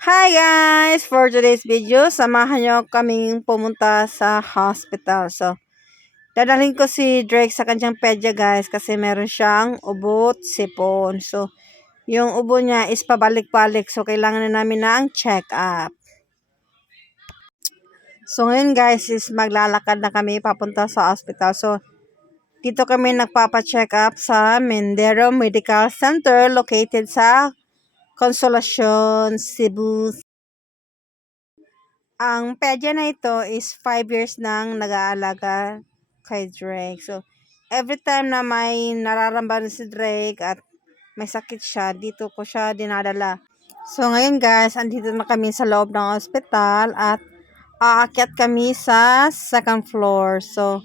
Hi guys! For today's video, samahan nyo kaming pumunta sa hospital. So, dadalhin ko si Drake sa kanyang pedya guys kasi meron siyang ubot, sipon. So, yung ubo niya is pabalik-balik. So, kailangan na namin ng check-up. So, ngayon guys is maglalakad na kami papunta sa hospital. So, dito kami nagpapa-check up sa Mindero Medical Center located sa Consolacion, Cebu. Ang pedya na ito is 5 years nang nag-aalaga kay Drake. So, every time na may nararamdaman si Drake at may sakit siya, dito ko siya dinadala. So, ngayon guys, andito na kami sa loob ng hospital at aakyat kami sa second floor. So,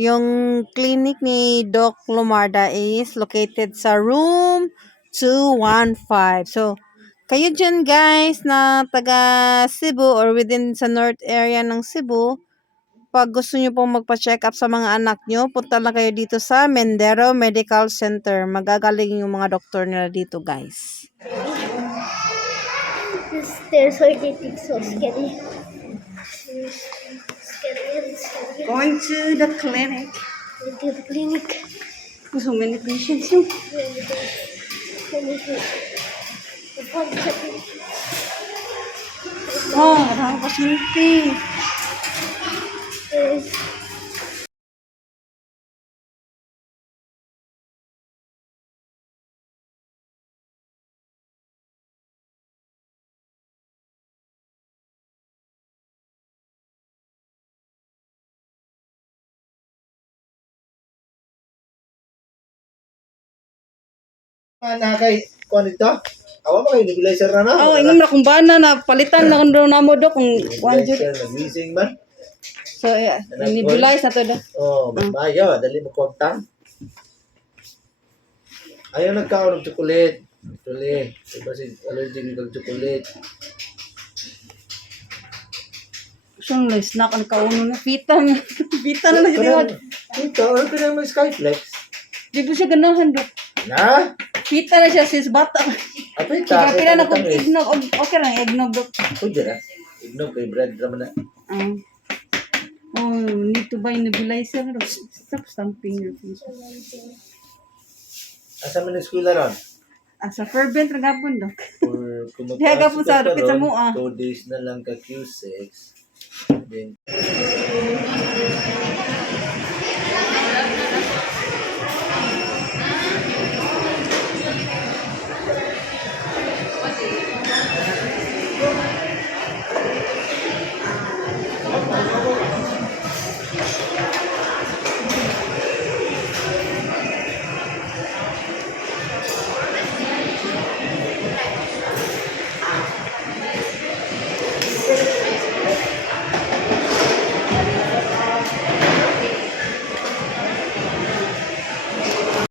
yung clinic ni Doc Lumarda is located sa room 215. So, kayo dyan guys na taga Cebu or within sa north area ng Cebu, pag gusto nyo pong magpa-check up sa mga anak nyo, punta lang kayo dito sa Mindero Medical Center. Magagaling yung mga doktor nila dito guys. The stairs are getting so scary. Scary. Going to the clinic. Going to the clinic. So many patients yung. Oh, marami pasyente. Na kay kuan dito? Awa ba kay nebulizer na na? Oh, ingam na kung bana na palitan na kung na mo do kung one jud. Nebulizer nag-missing man. So, nebulize na to do. Oh, mayo, dali mo kontan. Ayaw nagkaon ng chocolate. Actually, iba si allergic ng chocolate. Siyang snack ang kauno na pita na. Pita na siya. Ito, ano ka naman Skyflex? Di ko siya ganahan do. Na? Pita na siya sis bata. Apa ito? Kaya pila na kung ignog. Okay lang, ignog do. Pwede na. Ignog kay bread naman na. Oh, need to buy nebulizer. Stop stamping your face. Asa man ang eskwela ron? Sa fervent ragapon do. Or kung Di aga po sa dapit sa mua. 2 days na lang ka Q6. Then,